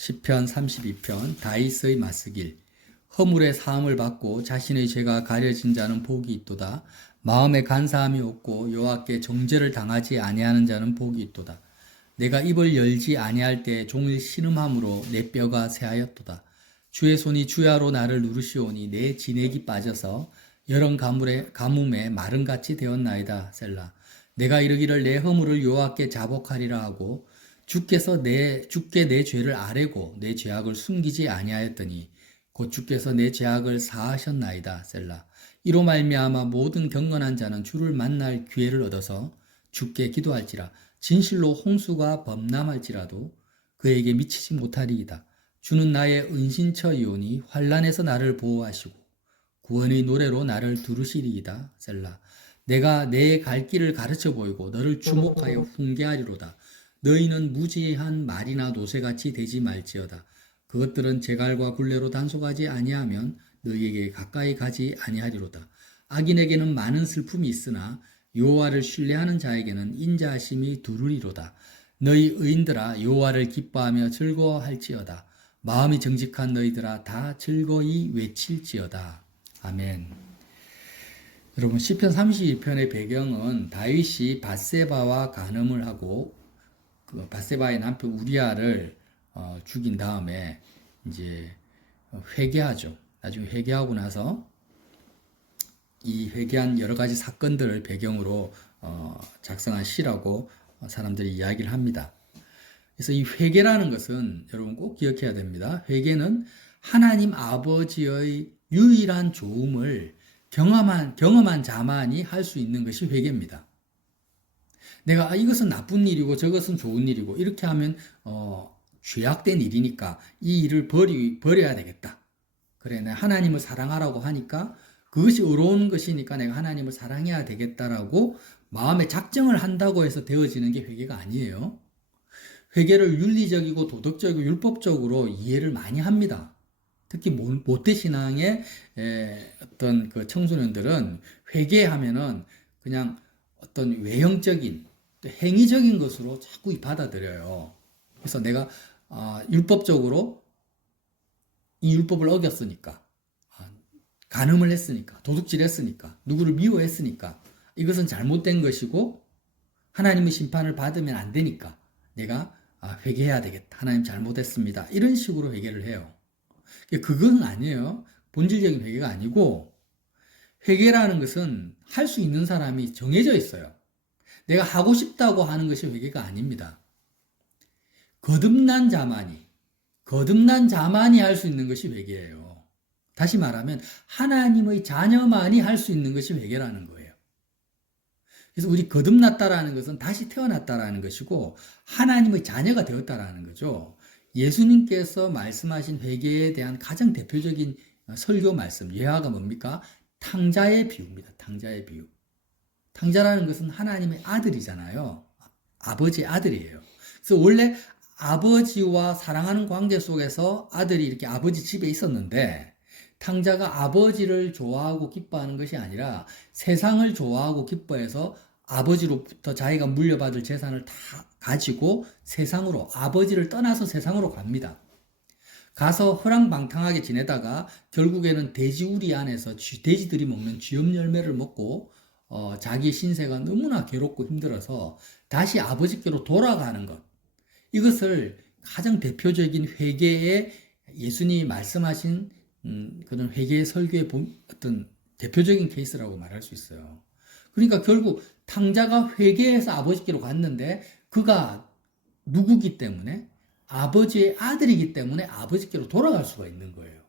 시편 32편 다윗의 맞쓰길. 허물의 사함을 받고 자신의 죄가 가려진 자는 복이 있도다. 마음에 간사함이 없고 여호와께 정죄를 당하지 아니하는 자는 복이 있도다. 내가 입을 열지 아니할 때 종일 신음함으로 내 뼈가 새하였도다. 주의 손이 주야로 나를 누르시오니 내 진액이 빠져서 여름 가뭄에 마름같이 되었나이다. 셀라. 내가 이르기를 내 허물을 여호와께 자복하리라 하고 주께 내 죄를 아뢰고 내 죄악을 숨기지 아니하였더니 곧 주께서 내 죄악을 사하셨나이다. 셀라. 이로 말미암아 모든 경건한 자는 주를 만날 기회를 얻어서 주께 기도할지라. 진실로 홍수가 범람할지라도 그에게 미치지 못하리이다. 주는 나의 은신처이오니 환난에서 나를 보호하시고 구원의 노래로 나를 두르시리이다. 셀라. 내가 내 갈 길을 가르쳐 보이고 너를 주목하여 훈계하리로다. 너희는 무지한 말이나 노새같이 되지 말지어다. 그것들은 제갈과 굴레로 단속하지 아니하면 너희에게 가까이 가지 아니하리로다. 악인에게는 많은 슬픔이 있으나 여호와를 신뢰하는 자에게는 인자하심이 두루리로다. 너희 의인들아 여호와를 기뻐하며 즐거워할지어다. 마음이 정직한 너희들아 다 즐거이 외칠지어다. 아멘. 여러분 시편 32편의 배경은 다윗이 밧세바와 간음을 하고 그 밧세바의 남편 우리아를 죽인 다음에 이제 회개하죠. 나중에 회개하고 나서 이 회개한 여러 가지 사건들을 배경으로 작성한 시라고 사람들이 이야기를 합니다. 그래서 이 회개라는 것은 여러분 꼭 기억해야 됩니다. 회개는 하나님 아버지의 유일한 도움을 경험한 자만이 할 수 있는 것이 회개입니다. 내가 이것은 나쁜 일이고 저것은 좋은 일이고 이렇게 하면 죄악된 일이니까 이 일을 버려야 되겠다. 그래, 내가 하나님을 사랑하라고 하니까 그것이 의로운 것이니까 내가 하나님을 사랑해야 되겠다라고 마음에 작정을 한다고 해서 되어지는 게 회개가 아니에요. 회개를 윤리적이고 도덕적이고 율법적으로 이해를 많이 합니다. 특히 모태신앙의 어떤 그 청소년들은 회개하면은 그냥 어떤 외형적인 행위적인 것으로 자꾸 받아들여요. 그래서 내가 율법적으로 이 율법을 어겼으니까, 간음을 했으니까, 도둑질했으니까, 누구를 미워했으니까 이것은 잘못된 것이고 하나님의 심판을 받으면 안 되니까 내가 회개해야 되겠다. 하나님 잘못했습니다. 이런 식으로 회개를 해요. 그건 아니에요. 본질적인 회개가 아니고 회개라는 것은 할 수 있는 사람이 정해져 있어요. 내가 하고 싶다고 하는 것이 회개가 아닙니다. 거듭난 자만이 할 수 있는 것이 회개예요. 다시 말하면 하나님의 자녀만이 할 수 있는 것이 회개라는 거예요. 그래서 우리 거듭났다라는 것은 다시 태어났다라는 것이고 하나님의 자녀가 되었다라는 거죠. 예수님께서 말씀하신 회개에 대한 가장 대표적인 설교 말씀, 예화가 뭡니까? 탕자의 비유입니다. 탕자의 비유. 탕자라는 것은 하나님의 아들이잖아요. 아버지의 아들이에요. 그래서 원래 아버지와 사랑하는 관계 속에서 아들이 이렇게 아버지 집에 있었는데 탕자가 아버지를 좋아하고 기뻐하는 것이 아니라 세상을 좋아하고 기뻐해서 아버지로부터 자기가 물려받을 재산을 다 가지고 세상으로, 아버지를 떠나서 세상으로 갑니다. 가서 허랑방탕하게 지내다가 결국에는 돼지우리 안에서 돼지들이 먹는 쥐염 열매를 먹고 자기 신세가 너무나 괴롭고 힘들어서 다시 아버지께로 돌아가는 것. 이것을 가장 대표적인 회개에 예수님이 말씀하신 그런 회개의 설교의 어떤 대표적인 케이스라고 말할 수 있어요. 그러니까 결국 탕자가 회개해서 아버지께로 갔는데 그가 누구기 때문에 아버지의 아들이기 때문에 아버지께로 돌아갈 수가 있는 거예요.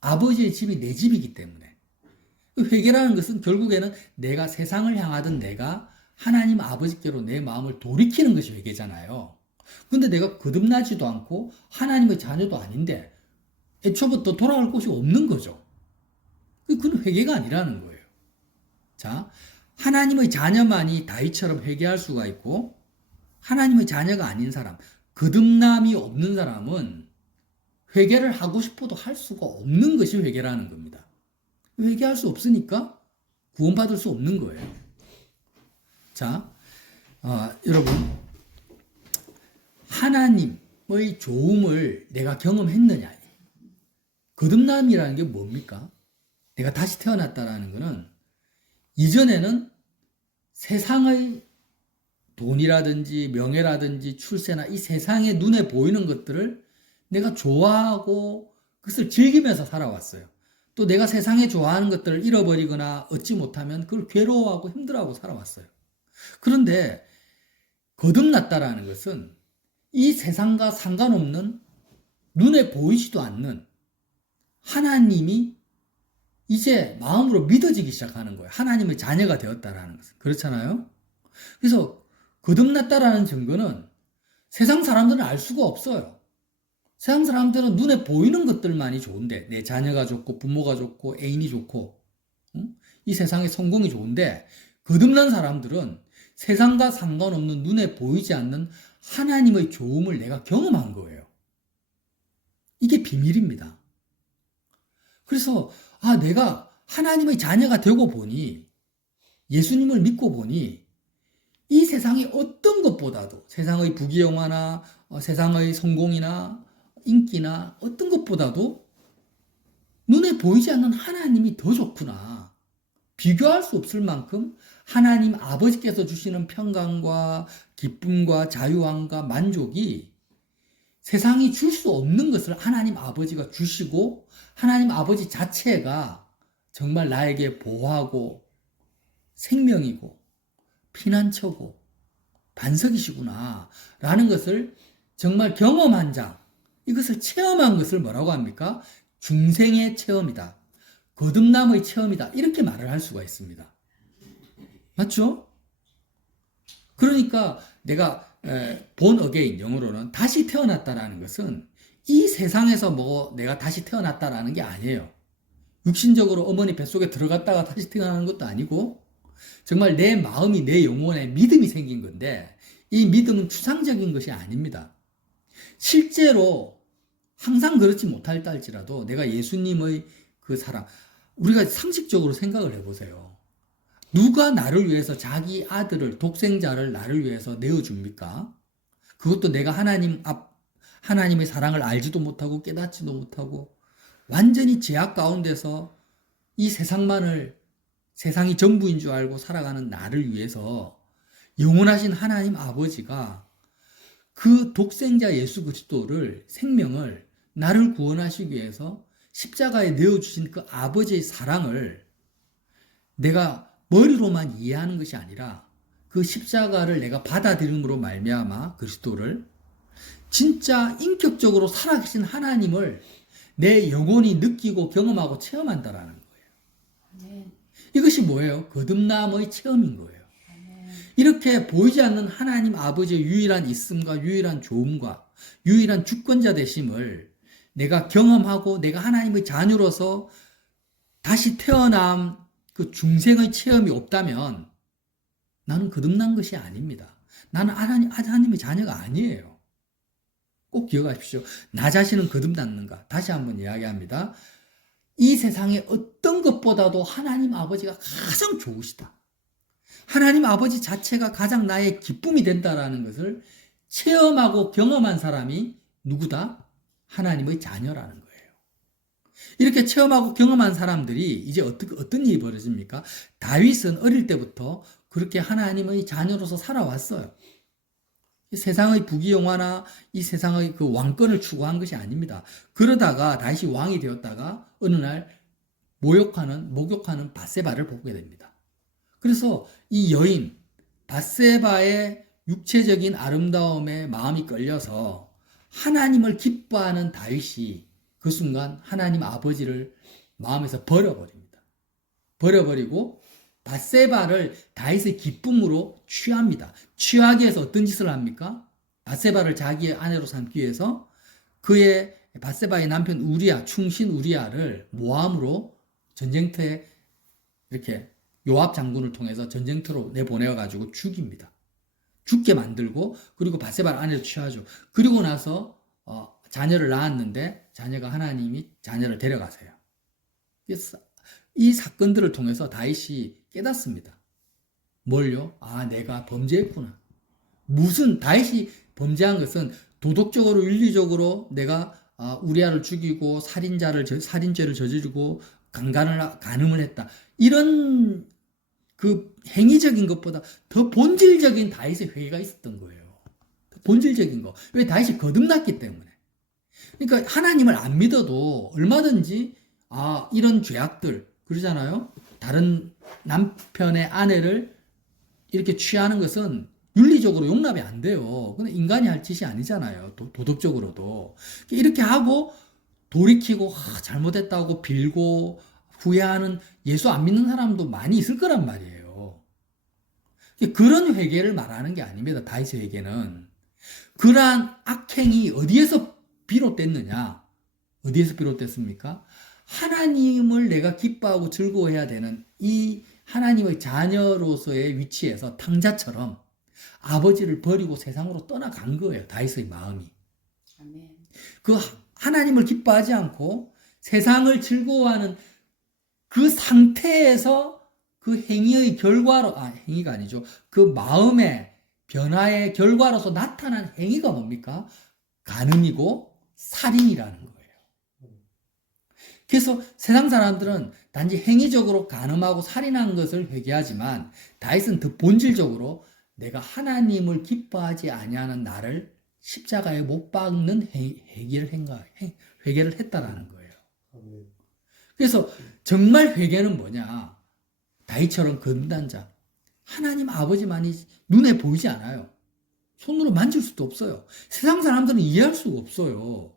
아버지의 집이 내 집이기 때문에. 회개라는 것은 결국에는 내가 세상을 향하던 내가 하나님 아버지께로 내 마음을 돌이키는 것이 회개잖아요. 근데 내가 거듭나지도 않고 하나님의 자녀도 아닌데 애초부터 돌아갈 곳이 없는 거죠. 그건 회개가 아니라는 거예요. 자, 하나님의 자녀만이 다윗처럼 회개할 수가 있고 하나님의 자녀가 아닌 사람, 거듭남이 없는 사람은 회개를 하고 싶어도 할 수가 없는 것이 회개라는 겁니다. 회개할 수 없으니까 구원받을 수 없는 거예요. 자, 여러분, 하나님, 좋음을 내가 경험했느냐. 거듭남이라는 게 뭡니까? 내가 다시 태어났다라는 것은 이전에는 세상의 돈이라든지 명예라든지 출세나 이 세상에 눈에 보이는 것들을 내가 좋아하고 그것을 즐기면서 살아왔어요. 또 내가 세상에 좋아하는 것들을 잃어버리거나 얻지 못하면 그걸 괴로워하고 힘들어하고 살아왔어요. 그런데 거듭났다라는 것은 이 세상과 상관없는 눈에 보이지도 않는 하나님이 이제 마음으로 믿어지기 시작하는 거예요. 하나님의 자녀가 되었다라는 것은. 그렇잖아요? 그래서 거듭났다라는 증거는 세상 사람들은 알 수가 없어요. 세상 사람들은 눈에 보이는 것들만이 좋은데, 내 자녀가 좋고 부모가 좋고 애인이 좋고 이 세상의 성공이 좋은데, 거듭난 사람들은 세상과 상관없는 눈에 보이지 않는 하나님의 좋음을 내가 경험한 거예요. 이게 비밀입니다. 그래서 내가 하나님의 자녀가 되고 보니, 예수님을 믿고 보니 이 세상의 어떤 것보다도, 세상의 부귀영화나 세상의 성공이나 인기나 어떤 것보다도 눈에 보이지 않는 하나님이 더 좋구나. 비교할 수 없을 만큼 하나님 아버지께서 주시는 평강과 기쁨과 자유함과 만족이 세상이 줄 수 없는 것을 하나님 아버지가 주시고, 하나님 아버지 자체가 정말 나에게 보호하고 생명이고 피난처고 반석이시구나 라는 것을 정말 경험한 자, 이것을 체험한 것을 뭐라고 합니까? 중생의 체험이다, 거듭남의 체험이다, 이렇게 말을 할 수가 있습니다. 맞죠? 그러니까 내가 born again, 영어로는 다시 태어났다라는 것은 이 세상에서 내가 다시 태어났다라는 게 아니에요. 육신적으로 어머니 뱃속에 들어갔다가 다시 태어나는 것도 아니고, 정말 내 마음이, 내 영혼에 믿음이 생긴 건데, 이 믿음은 추상적인 것이 아닙니다. 실제로 항상 그렇지 못할다 할지라도 내가 예수님의 그 사랑, 우리가 상식적으로 생각을 해보세요. 누가 나를 위해서 자기 아들을, 독생자를 나를 위해서 내어줍니까? 그것도 내가 하나님의 사랑을 알지도 못하고 깨닫지도 못하고 완전히 죄악 가운데서 이 세상이 전부인 줄 알고 살아가는 나를 위해서 영원하신 하나님 아버지가 그 독생자 예수 그리스도를, 생명을, 나를 구원하시기 위해서 십자가에 내어주신 그 아버지의 사랑을 내가 머리로만 이해하는 것이 아니라, 그 십자가를 내가 받아들임으로 말미암아 그리스도를, 진짜 인격적으로 살아계신 하나님을 내 영혼이 느끼고 경험하고 체험한다라는 거예요. 이것이 뭐예요? 거듭남의 체험인 거예요. 이렇게 보이지 않는 하나님 아버지의 유일한 있음과 유일한 좋음과 유일한 주권자 되심을 내가 경험하고, 내가 하나님의 자녀로서 다시 태어남 그 중생의 체험이 없다면 나는 거듭난 것이 아닙니다. 나는 하나님의 자녀가 아니에요. 꼭 기억하십시오. 나 자신은 거듭났는가? 다시 한번 이야기합니다. 이 세상의 어떤 것보다도 하나님 아버지가 가장 좋으시다. 하나님 아버지 자체가 가장 나의 기쁨이 된다라는 것을 체험하고 경험한 사람이 누구다? 하나님의 자녀라는 거예요. 이렇게 체험하고 경험한 사람들이 이제 어떤 일이 벌어집니까? 다윗은 어릴 때부터 그렇게 하나님의 자녀로서 살아왔어요. 세상의 부귀영화나 이 세상의 그 왕권을 추구한 것이 아닙니다. 그러다가 다시 왕이 되었다가 어느 날 목욕하는 밧세바를 보게 됩니다. 그래서 이 여인 밧세바의 육체적인 아름다움에 마음이 끌려서 하나님을 기뻐하는 다윗이 그 순간 하나님 아버지를 마음에서 버려버립니다. 버려버리고 밧세바를 다윗의 기쁨으로 취합니다. 취하기 위해서 어떤 짓을 합니까? 밧세바를 자기의 아내로 삼기 위해서 그의 밧세바의 남편 우리야, 충신 우리야를 모함으로 전쟁터에 이렇게 요압 장군을 통해서 전쟁터로 내보내가지고 죽입니다. 죽게 만들고, 그리고 밧세바를 아내로 취하죠. 그리고 나서 자녀를 낳았는데 자녀가 하나님이 자녀를 데려가세요. 이 사건들을 통해서 다윗이 깨닫습니다. 뭘요? 내가 범죄했구나. 다윗이 범죄한 것은 도덕적으로 윤리적으로 내가 우리아를 죽이고 살인죄를 저지르고 간음을 했다. 이런 그 행위적인 것보다 더 본질적인 다윗의 회개가 있었던 거예요. 본질적인 거. 왜? 다윗이 거듭났기 때문에. 그러니까 하나님을 안 믿어도 얼마든지 이런 죄악들 그러잖아요. 다른 남편의 아내를 이렇게 취하는 것은 윤리적으로 용납이 안 돼요. 근데 인간이 할 짓이 아니잖아요. 도덕적으로도. 이렇게 하고 돌이키고 잘못했다고 빌고 후회하는 예수 안 믿는 사람도 많이 있을 거란 말이에요. 그런 회개를 말하는 게 아닙니다. 다윗의 회개는. 그러한 악행이 어디에서 비롯됐느냐? 어디에서 비롯됐습니까? 하나님을 내가 기뻐하고 즐거워해야 되는 이 하나님의 자녀로서의 위치에서 탕자처럼 아버지를 버리고 세상으로 떠나간 거예요. 다윗의 마음이. 아멘. 그 하나님을 기뻐하지 않고 세상을 즐거워하는 그 상태에서 그 행위의 결과로, 행위가 아니죠. 그 마음의 변화의 결과로서 나타난 행위가 뭡니까? 간음이고 살인이라는 거예요. 그래서 세상 사람들은 단지 행위적으로 간음하고 살인한 것을 회개하지만 다윗은 더 본질적으로 내가 하나님을 기뻐하지 아니하는 나를 십자가에 못 박는 회개를 했다라는 거예요. 그래서 정말 회개는 뭐냐? 다윗처럼 거듭난 자. 하나님 아버지만이 눈에 보이지 않아요. 손으로 만질 수도 없어요. 세상 사람들은 이해할 수가 없어요.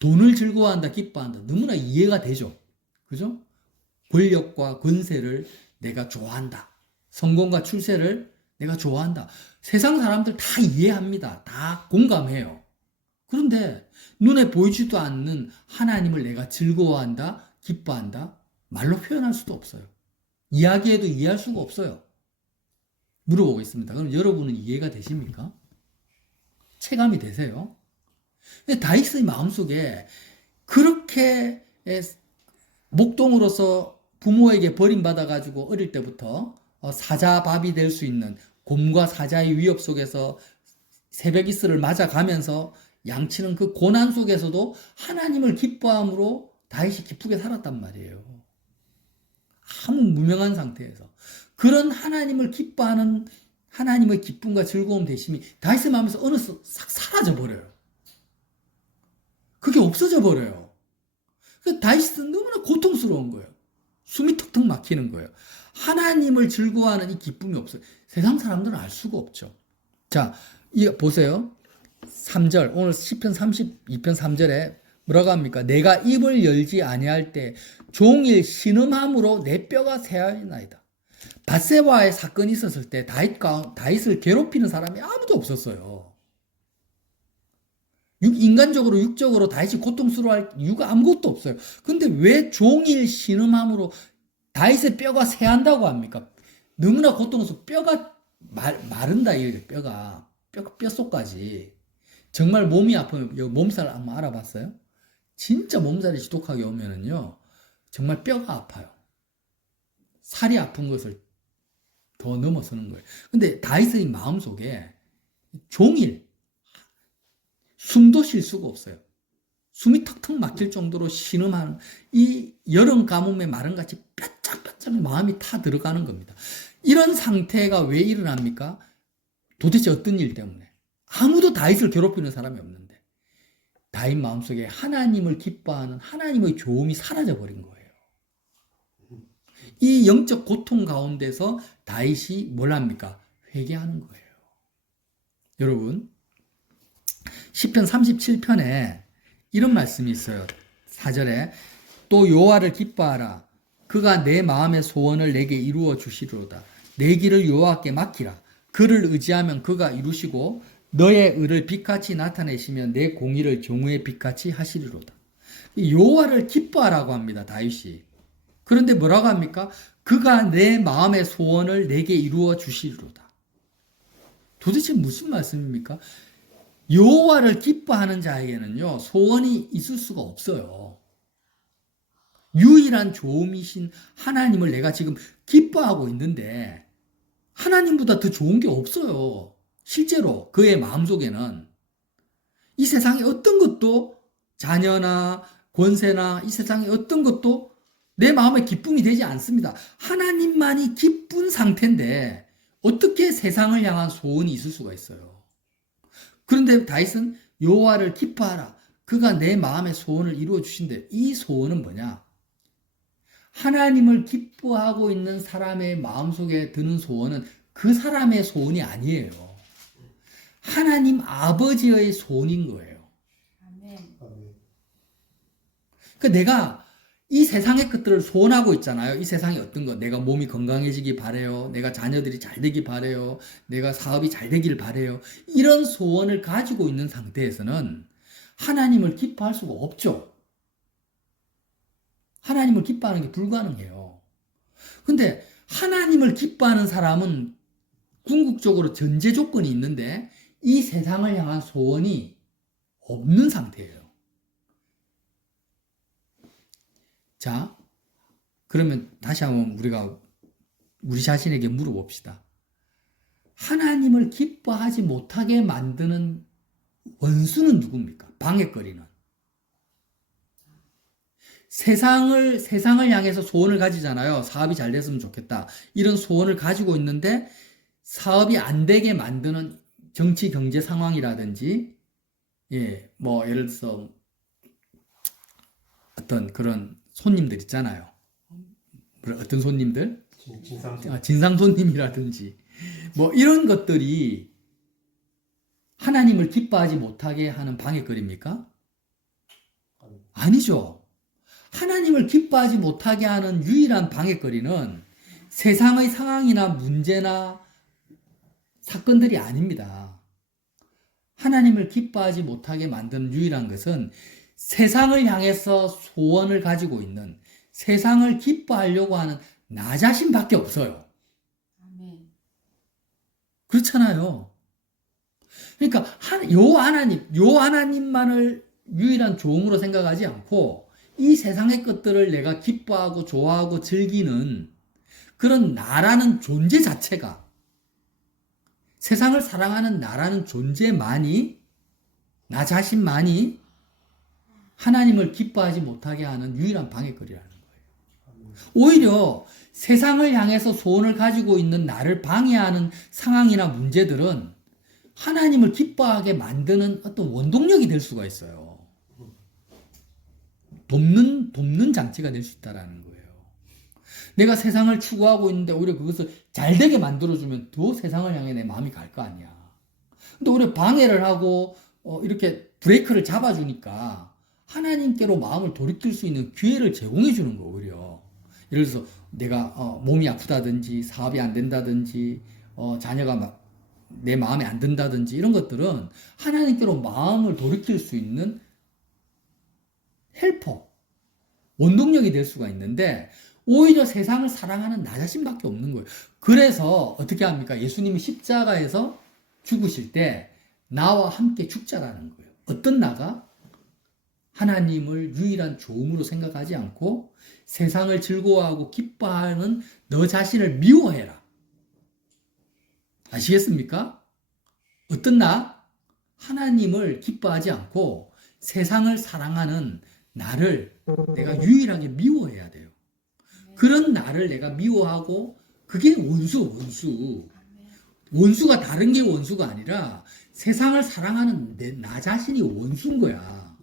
돈을 즐거워한다, 기뻐한다. 너무나 이해가 되죠. 그죠? 권력과 권세를 내가 좋아한다. 성공과 출세를 내가 좋아한다. 세상 사람들 다 이해합니다. 다 공감해요. 그런데 눈에 보이지도 않는 하나님을 내가 즐거워한다, 기뻐한다. 말로 표현할 수도 없어요. 이야기해도 이해할 수가 없어요. 물어보겠습니다. 그럼 여러분은 이해가 되십니까? 체감이 되세요? 근데 다윗의 마음속에 그렇게 목동으로서 부모에게 버림받아가지고 어릴 때부터 사자밥이 될 수 있는 곰과 사자의 위협 속에서 새벽 이슬을 맞아가면서 양치는 그 고난 속에서도 하나님을 기뻐함으로 다윗이 기쁘게 살았단 말이에요. 아무 무명한 상태에서. 그런 하나님을 기뻐하는 하나님의 기쁨과 즐거움 대심이 다윗의 마음에서 어느 싹 사라져 버려요. 그게 없어져 버려요. 다윗은 너무나 고통스러운 거예요. 숨이 턱턱 막히는 거예요. 하나님을 즐거워하는 이 기쁨이 없어요. 세상 사람들은 알 수가 없죠. 자, 보세요. 3절, 오늘 시편 32편 3절에 뭐라고 합니까? 내가 입을 열지 아니할 때 종일 신음함으로 내 뼈가 새하였나이다. 밧세바의 사건이 있었을 때 다윗을 괴롭히는 사람이 아무도 없었어요. 인간적으로 육적으로 다윗이 고통스러워할 이유가 아무것도 없어요. 근데 왜 종일 신음함으로 다윗의 뼈가 새한다고 합니까? 너무나 고통스러워 뼈가 마른다 이거예요. 뼈속까지. 정말 몸이 아프면 몸살 한번 알아봤어요? 진짜 몸살이 지독하게 오면은요 정말 뼈가 아파요. 살이 아픈 것을 더 넘어서는 거예요. 근데 다윗의 마음속에 종일 숨도 쉴 수가 없어요. 숨이 턱턱 막힐 정도로 신음하는 이 여름 가뭄의 마름같이 뼈짝뼈짝 마음이 타 들어가는 겁니다. 이런 상태가 왜 일어납니까? 도대체 어떤 일 때문에? 아무도 다윗을 괴롭히는 사람이 없는데 다윗 마음속에 하나님을 기뻐하는 하나님의 좋음이 사라져버린 거예요. 이 영적 고통 가운데서 다윗이 뭘 합니까? 회개하는 거예요. 여러분 시편 37편에 이런 말씀이 있어요. 4절에 또 여호와를 기뻐하라. 그가 내 마음의 소원을 내게 이루어 주시리로다. 내 길을 여호와께 맡기라. 그를 의지하면 그가 이루시고 너의 의를 빛같이 나타내시며 내 공의를 경우의 빛같이 하시리로다. 여호와를 기뻐하라고 합니다. 다윗이. 그런데 뭐라고 합니까? 그가 내 마음의 소원을 내게 이루어 주시리로다. 도대체 무슨 말씀입니까? 여호와를 기뻐하는 자에게는요 소원이 있을 수가 없어요. 유일한 좋음이신 하나님을 내가 지금 기뻐하고 있는데 하나님보다 더 좋은 게 없어요. 실제로 그의 마음속에는. 이 세상의 어떤 것도 자녀나 권세나 이 세상의 어떤 것도 내 마음에 기쁨이 되지 않습니다. 하나님만이 기쁜 상태인데 어떻게 세상을 향한 소원이 있을 수가 있어요. 그런데 다윗은 여호와를 기뻐하라. 그가 내 마음의 소원을 이루어 주신대. 이 소원은 뭐냐? 하나님을 기뻐하고 있는 사람의 마음속에 드는 소원은 그 사람의 소원이 아니에요. 하나님 아버지의 소원인 거예요. 아멘. 그러니까 내가 이 세상의 것들을 소원하고 있잖아요. 이 세상이 어떤 것, 내가 몸이 건강해지기 바래요. 내가 자녀들이 잘 되기 바래요. 내가 사업이 잘 되길 바래요. 이런 소원을 가지고 있는 상태에서는 하나님을 기뻐할 수가 없죠. 하나님을 기뻐하는 게 불가능해요. 근데 하나님을 기뻐하는 사람은 궁극적으로 전제 조건이 있는데 이 세상을 향한 소원이 없는 상태예요. 자, 그러면 다시 한번 우리가 우리 자신에게 물어봅시다. 하나님을 기뻐하지 못하게 만드는 원수는 누굽니까? 방해거리는. 세상을 향해서 소원을 가지잖아요. 사업이 잘 됐으면 좋겠다. 이런 소원을 가지고 있는데 사업이 안 되게 만드는 정치 경제 상황이라든지, 뭐 예를 들어서 어떤 그런 손님들 있잖아요. 어떤 손님들? 진상 손님이라든지 뭐 이런 것들이 하나님을 기뻐하지 못하게 하는 방해거리입니까? 아니죠. 하나님을 기뻐하지 못하게 하는 유일한 방해거리는 세상의 상황이나 문제나 사건들이 아닙니다. 하나님을 기뻐하지 못하게 만드는 유일한 것은 세상을 향해서 소원을 가지고 있는, 세상을 기뻐하려고 하는 나 자신밖에 없어요. 아멘. 그렇잖아요. 그러니까 요 하나님만을 유일한 종으로 생각하지 않고 이 세상의 것들을 내가 기뻐하고 좋아하고 즐기는 그런 나라는 존재 자체가, 세상을 사랑하는 나라는 존재만이, 나 자신만이 하나님을 기뻐하지 못하게 하는 유일한 방해거리라는 거예요. 오히려 세상을 향해서 소원을 가지고 있는 나를 방해하는 상황이나 문제들은 하나님을 기뻐하게 만드는 어떤 원동력이 될 수가 있어요. 돕는 장치가 될 수 있다는 거예요. 내가 세상을 추구하고 있는데 오히려 그것을 잘 되게 만들어주면 더 세상을 향해 내 마음이 갈 거 아니야. 근데 오히려 방해를 하고 이렇게 브레이크를 잡아주니까 하나님께로 마음을 돌이킬 수 있는 기회를 제공해 주는 거 오히려. 예를 들어서 내가 몸이 아프다든지 사업이 안 된다든지 자녀가 막 내 마음에 안 든다든지 이런 것들은 하나님께로 마음을 돌이킬 수 있는 헬퍼, 원동력이 될 수가 있는데 오히려 세상을 사랑하는 나 자신밖에 없는 거예요. 그래서 어떻게 합니까? 예수님이 십자가에서 죽으실 때 나와 함께 죽자라는 거예요. 어떤 나가? 하나님을 유일한 조음으로 생각하지 않고 세상을 즐거워하고 기뻐하는 너 자신을 미워해라. 아시겠습니까? 어떤 나? 하나님을 기뻐하지 않고 세상을 사랑하는 나를 내가 유일하게 미워해야 돼요. 그런 나를 내가 미워하고 그게 원수. 원수가 다른 게 원수가 아니라 세상을 사랑하는 나 자신이 원수인 거야.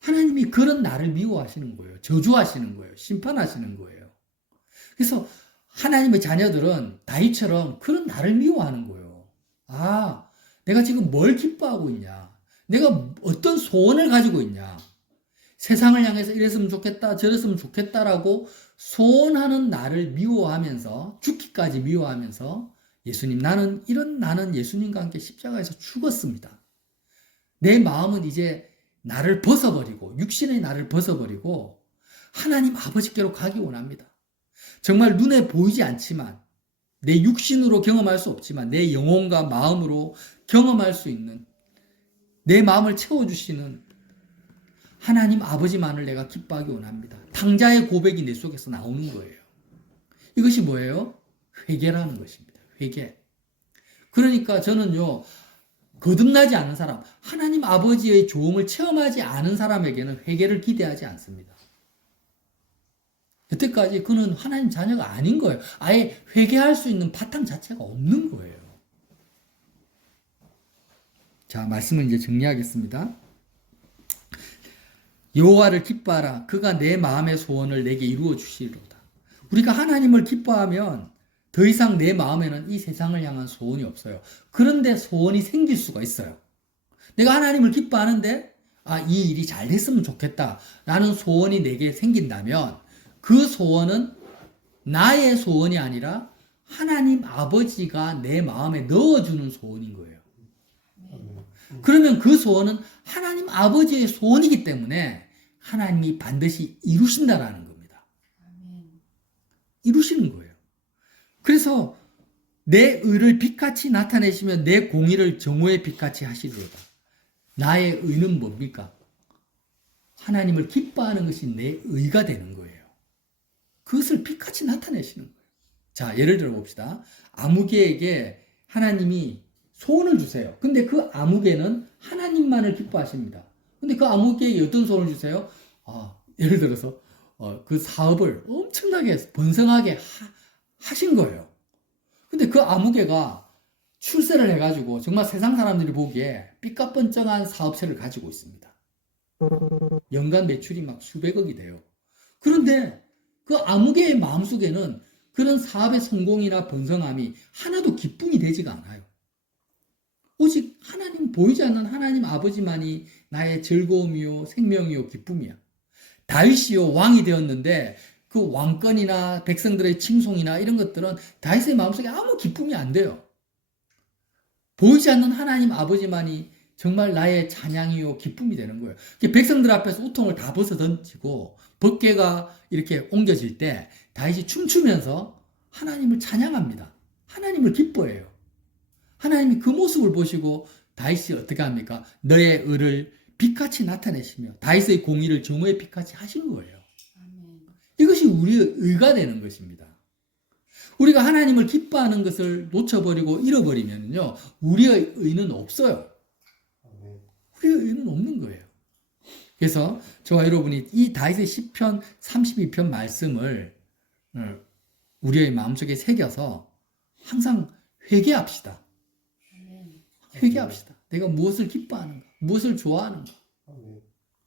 하나님이 그런 나를 미워하시는 거예요. 저주하시는 거예요. 심판하시는 거예요. 그래서 하나님의 자녀들은 다윗처럼 그런 나를 미워하는 거예요. 아, 내가 지금 뭘 기뻐하고 있냐? 내가 어떤 소원을 가지고 있냐? 세상을 향해서 이랬으면 좋겠다, 저랬으면 좋겠다라고 소원하는 나를 미워하면서, 죽기까지 미워하면서, 예수님, 나는 예수님과 함께 십자가에서 죽었습니다. 내 마음은 이제 나를 벗어버리고, 육신의 나를 벗어버리고, 하나님 아버지께로 가기 원합니다. 정말 눈에 보이지 않지만, 내 육신으로 경험할 수 없지만, 내 영혼과 마음으로 경험할 수 있는, 내 마음을 채워주시는 하나님 아버지만을 내가 기뻐하기 원합니다. 탕자의 고백이 내 속에서 나오는 거예요. 이것이 뭐예요? 회개라는 것입니다. 회개. 그러니까 저는요, 거듭나지 않은 사람, 하나님 아버지의 조음을 체험하지 않은 사람에게는 회개를 기대하지 않습니다. 여태까지 그는 하나님 자녀가 아닌 거예요. 아예 회개할 수 있는 바탕 자체가 없는 거예요. 자, 말씀을 이제 정리하겠습니다. 여호와를 기뻐하라. 그가 내 마음의 소원을 내게 이루어 주시리로다. 우리가 하나님을 기뻐하면 더 이상 내 마음에는 이 세상을 향한 소원이 없어요. 그런데 소원이 생길 수가 있어요. 내가 하나님을 기뻐하는데 이 일이 잘 됐으면 좋겠다 라는 소원이 내게 생긴다면 그 소원은 나의 소원이 아니라 하나님 아버지가 내 마음에 넣어주는 소원인 거예요. 그러면 그 소원은 하나님 아버지의 소원이기 때문에 하나님이 반드시 이루신다라는 겁니다. 아멘. 이루시는 거예요. 그래서 내 의를 빛같이 나타내시며 내 공의를 정오의 빛같이 하시리로다. 나의 의는 뭡니까? 하나님을 기뻐하는 것이 내 의가 되는 거예요. 그것을 빛같이 나타내시는 거예요. 자, 예를 들어 봅시다. 아무개에게 하나님이 소원을 주세요. 근데 그 아무개는 하나님만을 기뻐하십니다. 근데 그 아무개에게 어떤 소원을 주세요? 예를 들어서 그 사업을 엄청나게 번성하게 하신 거예요. 근데 그 아무개가 출세를 해가지고 정말 세상 사람들이 보기에 삐까뻔쩍한 사업체를 가지고 있습니다. 연간 매출이 막 수백억이 돼요. 그런데 그 아무개의 마음속에는 그런 사업의 성공이나 번성함이 하나도 기쁨이 되지가 않아요. 오직 하나님, 보이지 않는 하나님 아버지만이 나의 즐거움이요 생명이요 기쁨이야. 다윗이요 왕이 되었는데 그 왕권이나 백성들의 칭송이나 이런 것들은 다윗의 마음속에 아무 기쁨이 안 돼요. 보이지 않는 하나님 아버지만이 정말 나의 찬양이요 기쁨이 되는 거예요. 백성들 앞에서 우통을 다 벗어 던지고 법궤가 이렇게 옮겨질 때 다윗이 춤추면서 하나님을 찬양합니다. 하나님을 기뻐해요. 하나님이 그 모습을 보시고 다윗이 어떻게 합니까? 너의 의를 빛같이 나타내시며 다윗의 공의를 정오의 빛같이 하신 거예요. 아멘. 이것이 우리의 의가 되는 것입니다. 우리가 하나님을 기뻐하는 것을 놓쳐버리고 잃어버리면요, 우리의 의는 없어요. 우리의 의는 없는 거예요. 그래서 저와 여러분이 이 다윗의 시편 32편 말씀을 우리의 마음속에 새겨서 항상 회개합시다. 아멘. 회개합시다. 내가 무엇을 기뻐하는가? 무엇을 좋아하는가?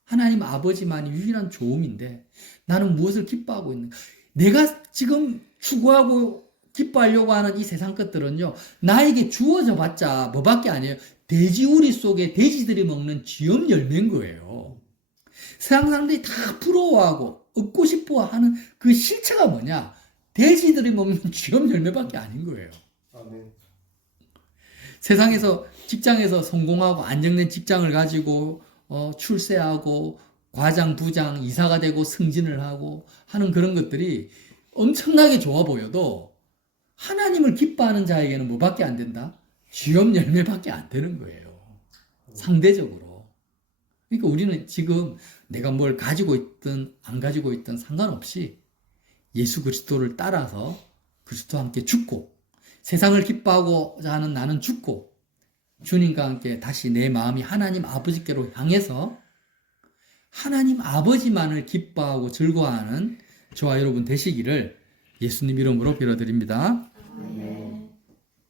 하나님 아버지만이 유일한 좋음인데 나는 무엇을 기뻐하고 있는가? 내가 지금 추구하고 기뻐하려고 하는 이 세상 것들은요, 나에게 주어져 봤자 뭐밖에 아니에요. 돼지우리 속에 돼지들이 먹는 쥐염 열매인 거예요. 세상 사람들이 다 부러워하고 얻고 싶어 하는 그 실체가 뭐냐? 돼지들이 먹는 쥐염 열매밖에 아닌 거예요. 아멘. 세상에서 직장에서 성공하고 안정된 직장을 가지고 출세하고 과장, 부장, 이사가 되고 승진을 하고 하는 그런 것들이 엄청나게 좋아 보여도 하나님을 기뻐하는 자에게는 뭐밖에 안 된다? 쥐염 열매밖에 안 되는 거예요. 상대적으로. 그러니까 우리는 지금 내가 뭘 가지고 있든 안 가지고 있든 상관없이 예수 그리스도를 따라서 그리스도와 함께 죽고 세상을 기뻐하고자 하는 나는 죽고 주님과 함께 다시 내 마음이 하나님 아버지께로 향해서 하나님 아버지만을 기뻐하고 즐거워하는 저와 여러분 되시기를 예수님 이름으로 빌어드립니다. 아멘.